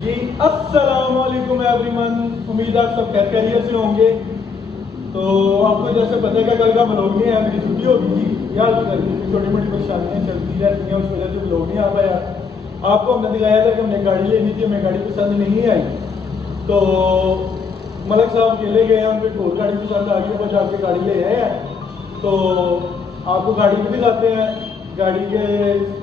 जी अस्सलाम वालेकुम एवरीवन। उम्मीद आप सब खैरियत से होंगे। तो आपको जैसे पता है कि कल का व्लॉग नहीं है, मेरी छुट्टी हो गई थी यार, घर की छोटी मोटी परेशानियाँ चलती रहती हैं, उस वजह से व्लॉग नहीं आ पाया। आपको हमने दिखाया था कि हमने गाड़ी लेनी थी, हमें गाड़ी पसंद नहीं आई। तो मलक साहब अकेले गए हैं, उनको एक और गाड़ी पसंद आ गई, वो जाके गाड़ी ले आए हैं। तो आपको गाड़ी भी दिखाते हैं, गाड़ी के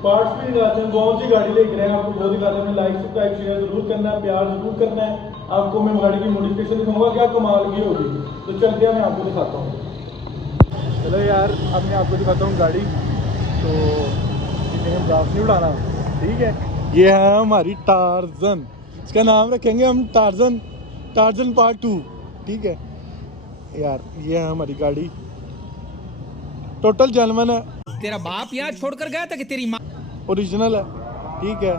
पार्ट्स भी दिखाते हैं, कौन सी गाड़ी लेकर आए हैं आपको वो दिखाते हैं। लाइक सब्सक्राइब शेयर जरूर करना है, प्यार जरूर करना है। आपको मैं गाड़ी की मॉडिफिकेशन दिखाऊंगा, क्या कमाल की होगी। तो चलते हैं, मैं आपको दिखाता हूँ। चलो यार, अब मैं आपको दिखाता हूँ गाड़ी। तो इतने मजाक नहीं उड़ाना, ठीक है। ये है हमारी टार्जन, इसका नाम रखेंगे हम टार्जन, टार्जन पार्ट 2, ठीक है यार। ये है हमारी गाड़ी, टोटल जेन्युइन है, तेरा बाप यहाँ छोड़कर गया था कि तेरी माँ ओरिजिनल है, ठीक है।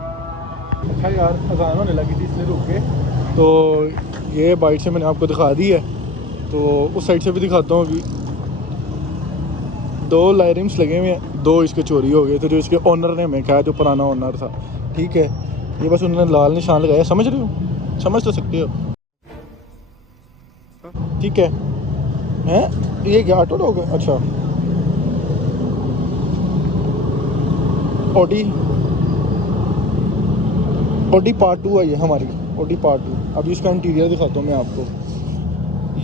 अच्छा यार, अजान होने लगी थी इसलिए रुक के। तो ये बाइट से मैंने आपको दिखा दी है, तो उस साइड से भी दिखाता हूँ। अभी 2 लाइरिम्स लगे हुए हैं, 2 इसके चोरी हो गए थे, जो इसके ओनर ने हमें कहा, जो पुराना ओनर था, ठीक है। ये बस उन्होंने लाल निशान लगाया, समझ रहे हो, समझ तो सकते हो, ठीक है। हैं ये क्या ऑटो डॉग है? अच्छा, ऑडी ऑडी पार्ट 2 है ये हमारी, ऑडी पार्ट 2। अभी इसका इंटीरियर दिखाता हूँ मैं आपको।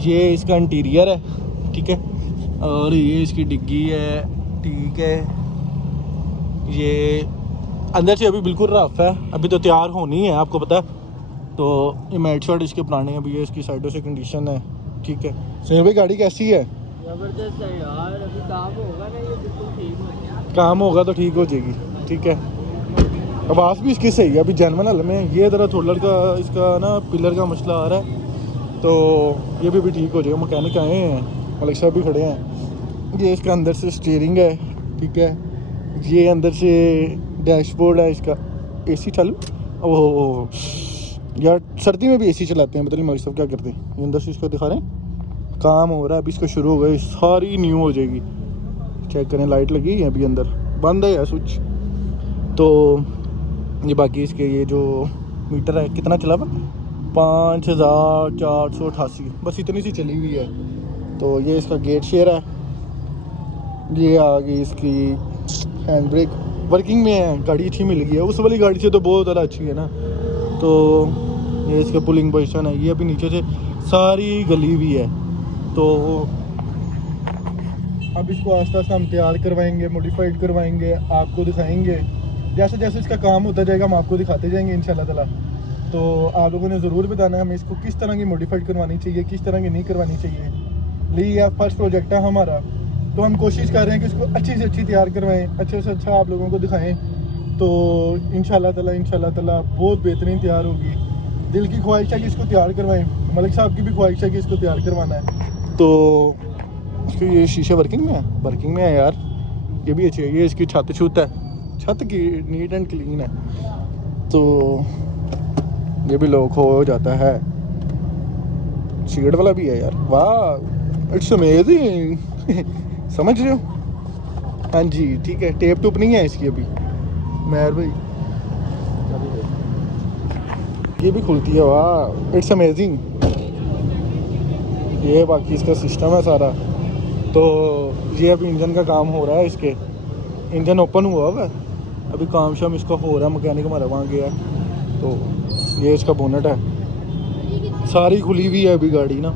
ये इसका इंटीरियर है, ठीक है, और ये इसकी डिग्गी है, ठीक है। ये अंदर से अभी बिल्कुल रफ है, अभी तो तैयार होनी है, आपको पता है। तो ये मैट शॉट इसके पुराने, अभी ये इसकी साइडों से कंडीशन है, ठीक है। सुनील भाई गाड़ी कैसी है? जबरदस्त है यार, अभी काम होगा ना, ये बिल्कुल ठीक हो जाएगा। काम होगा तो ठीक हो जाएगी, ठीक है। आवाज़ भी इसकी सही है, अभी जेन्युइन हाल में। ये ज़रा थोड़ा का इसका ना पिलर का मसला आ रहा है, तो ये भी ठीक हो जाएगा। मकैनिक आए हैं, मलिक साहब भी खड़े हैं। ये इसका अंदर से स्टीयरिंग है, ठीक है। ये अंदर से डैशबोर्ड है इसका। एसी चालू, ओह यार, सर्दी में भी एसी चलाते हैं, बताइए मलिक साहब क्या करते हैं। ये अंदर से इसको दिखा रहे हैं, काम हो रहा है, अभी इसका शुरू हो गया, सारी न्यू हो जाएगी। चेक करें, लाइट लगी है अभी, अंदर बंद है यार स्विच। तो ये बाकी इसके ये जो मीटर है, कितना चला हुआ, 5488, बस इतनी सी चली हुई है। तो ये इसका गेट शेयर है। ये आ गई इसकी हैंड ब्रेक, वर्किंग में है, गाड़ी अच्छी मिल गई है, उस वाली गाड़ी से तो बहुत ज़्यादा अच्छी है ना। तो ये इसका पुलिंग पोजिशन है, ये अभी नीचे से सारी गली हुई है। तो अब इसको आस्ता आस्ता हम तैयार करवाएंगे, मॉडिफाइड करवाएंगे, आपको दिखाएंगे। जैसे जैसे इसका काम होता जाएगा हम आपको दिखाते जाएंगे इंशाल्लाह ताला। तो आप लोगों ने ज़रूर बताना है हमें इसको किस तरह की मॉडिफाइड करवानी चाहिए, किस तरह की नहीं करवानी चाहिए। ये फर्स्ट प्रोजेक्ट है हमारा, तो हम कोशिश कर रहे हैं कि इसको अच्छी से अच्छी तैयार करवाएं, अच्छे से अच्छा आप लोगों को दिखाएं। तो इंशाल्लाह ताला बहुत बेहतरीन तैयार होगी। दिल की ख्वाहिश है कि इसको तैयार करवाएं, मलिक साहब की भी ख्वाहिश है कि इसको तैयार करवाना है। तो इसकी ये शीशे वर्किंग में है यार, ये भी अच्छी है। ये इसकी छत छूत है, छत की नीट एंड क्लीन है। तो ये भी लॉक हो जाता है, शेड वाला भी है यार, वाह इट्स अमेजिंग समझ रहे हो, हाँ जी, ठीक है। टेप टूप नहीं है इसकी अभी, मेहर भाई ये भी खुलती है, वाह इट्स अमेजिंग। ये बाकी इसका सिस्टम है सारा। तो ये अभी इंजन का काम हो रहा है, इसके इंजन ओपन हुआ है, अभी काम शाम इसका हो रहा है, मैकेनिक हमारा वहाँ गया। तो ये इसका बोनट है, सारी खुली हुई है अभी गाड़ी ना।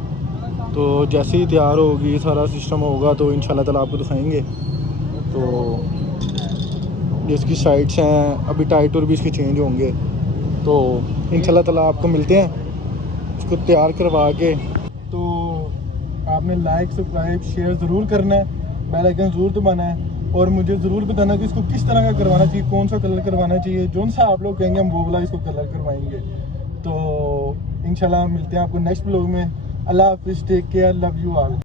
तो जैसे ही तैयार होगी, सारा सिस्टम होगा, तो इंशाल्लाह ताला आपको दिखाएंगे। तो ये इसकी साइड्स हैं, अभी टायर भी इसके चेंज होंगे। तो इंशाल्लाह ताला आपको मिलते हैं इसको तैयार करवा के। तो आपने लाइक सब्सक्राइब शेयर ज़रूर करना है, बेल आइकन ज़रूर दबाना है, और मुझे ज़रूर बताना कि इसको किस तरह का करवाना चाहिए, कौन सा कलर करवाना चाहिए, जो सा आप लोग कहेंगे हम वो वाला इसको कलर करवाएंगे। तो इंशाल्लाह मिलते हैं आपको नेक्स्ट ब्लॉग में। अल्लाह हाफिज़, take care, love you all.